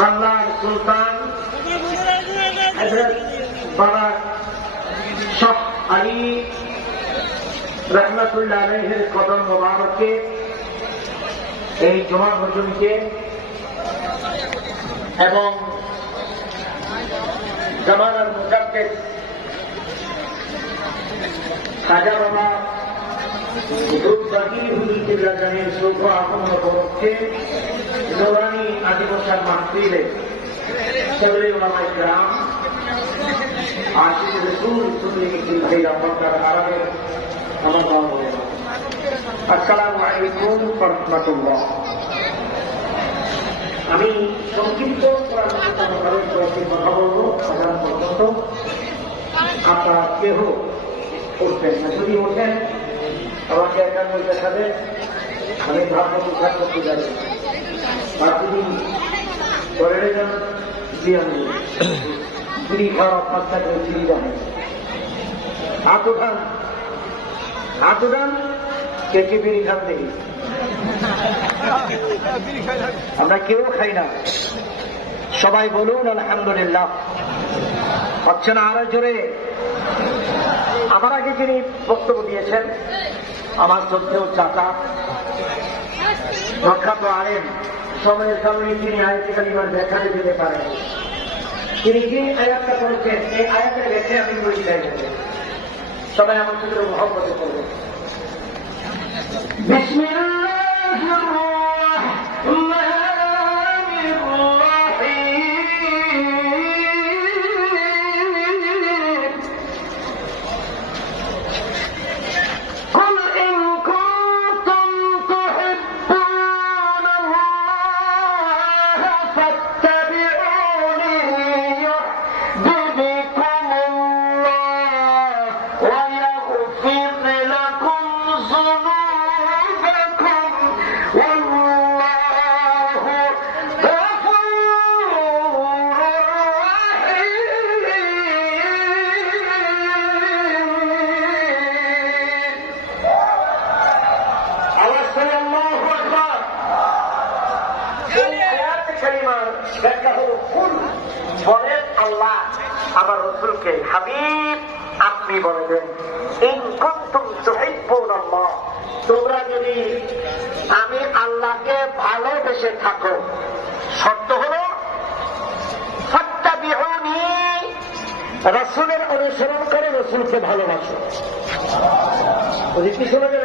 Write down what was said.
বাংলার সুলতান হযরত বাবা শাহ আলী রহমতুল্লাহ আলাইহির কদম মোবারকে এই জুমা হুজুরকে এবং জামানার মুজাদ্দিদ খাজা বাবা দুর্গাগী হুজুর কিবলা জানের শুভ আগমন উপলক্ষে নূরানী আদিবসার মাহফিলে সেগুলি ওলামায়ে কেরাম আশিক রাসূল সাল্লাল্লাহু আলাইহি ওয়াসাল্লাম আরবের আমার নাম বলেন আসসালামু আলাইকুম ওয়া রাহমাতুল্লাহ। আমি সংক্ষিপ্ত কথা বলবো আজান পর্যন্ত। আপনারা কেহ উঠবেন না, যদি ওঠেন আমাকে একান্ন দেখাবে, আমি ভাবমতো কাজ করতে যাবে আর যদি করে যান দিয়ে আমি বিড়ি খাওয়া পাঁচটা করে চিনি যাবে। হাত উঠান, হাত উঠান, কে কে বিড়ি খান দেখি। আমরা কেউ খাই না, সবাই বলুন আলহামদুলিল্লাহ। হচ্ছে না আরো জোরে। আমার আগে যিনি বক্তব্য দিয়েছেন আমার শ্রদ্ধেয় চাচা প্রখ্যাত আলেম, সময়ের কারণে তিনি আয়াতে কালিমার ব্যাখ্যা দিতে পারেন। তিনি যে আয়াতটা করেছেন এই আয়াতের ব্যাখ্যা আমি বলি চাই, সবাই আমার সঙ্গে মহব্বতে করবেন। বিসমিল্লাহির রাহমানির রাহিম। قل إن كنتم تحبون الله فاتبعوني يحببكم الله ويغفر لكم ذنوبكم والله غفور বলেন আল্লাহ আমার রাসূলকে, হাবিব আপনি বলেন ইন কুনতুম তুহিব্বুনাল্লাহ, তোমরা যদি আমি আল্লাহকে ভালোবেসে থাকো, শর্ত হলো ফাত্তাবিউনি, রাসূলের অনুসরণ করে রাসূলকে ভালোবাসো। কি শোনা গেল?